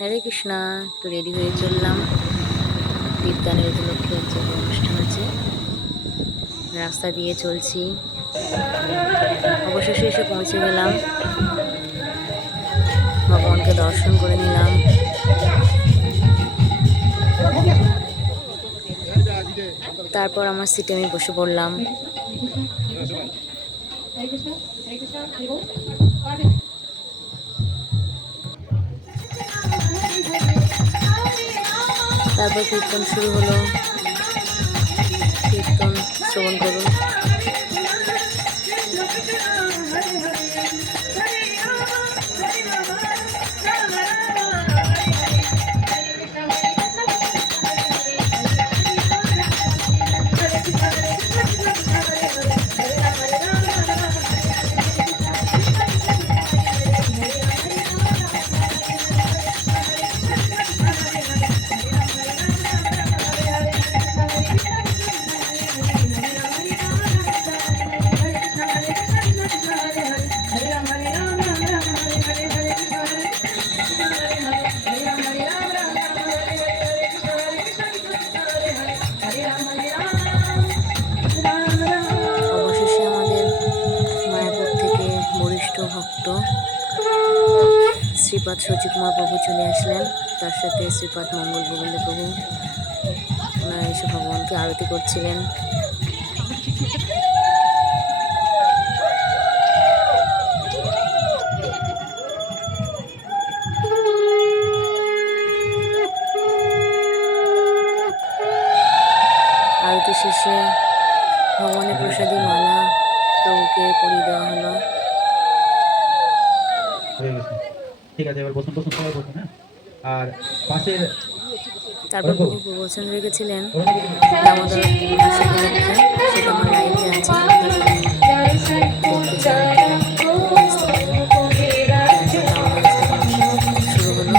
হরে কৃষ্ণা। তো রেডি হয়ে চললাম, দীপদানের উপলক্ষে যে অনুষ্ঠান আছে, রাস্তা দিয়ে চলছি। অবশেষে এসে পৌঁছে গেলাম, ভগবানকে দর্শন করে নিলাম। তারপর আমার সিটে আমি বসে পড়লাম। তারপর কীর্তন শুরু হলো, কীর্তন শ্রবণ করুন। অবশেষে আমাদের মায়াপুর থেকে বরিষ্ঠ ভক্ত শ্রীপাদ সচিব কুমার প্রভু চলে আসলেন, তার সাথে শ্রীপাদ মঙ্গল গোবিন্দ প্রভু। ওনারা এসে ভগবানকে আরতি করছিলেন। আরতি শেষে ভগবানের প্রসাদী মালা প্রভুকে পরিয়ে দেওয়া হলো। ঠিক আছে, এবার বসুন বসুন, সবাই বসুন। হ্যাঁ, আর পাশের তারপর প্রভু প্রবচন রেখেছিলেন দামোদর মাস উপলক্ষে, সেটা আমার লাইভে আছে, দেখতে চান। শুরু হলো।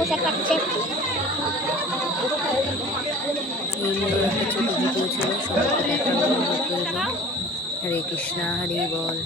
পোশাক কাটছে। এই নিয়েও একটা ছোট ভিডিও ছিল, সবাইকে দেখার অনুরোধ রইল। হরে কৃষ্ণা, হরি বল।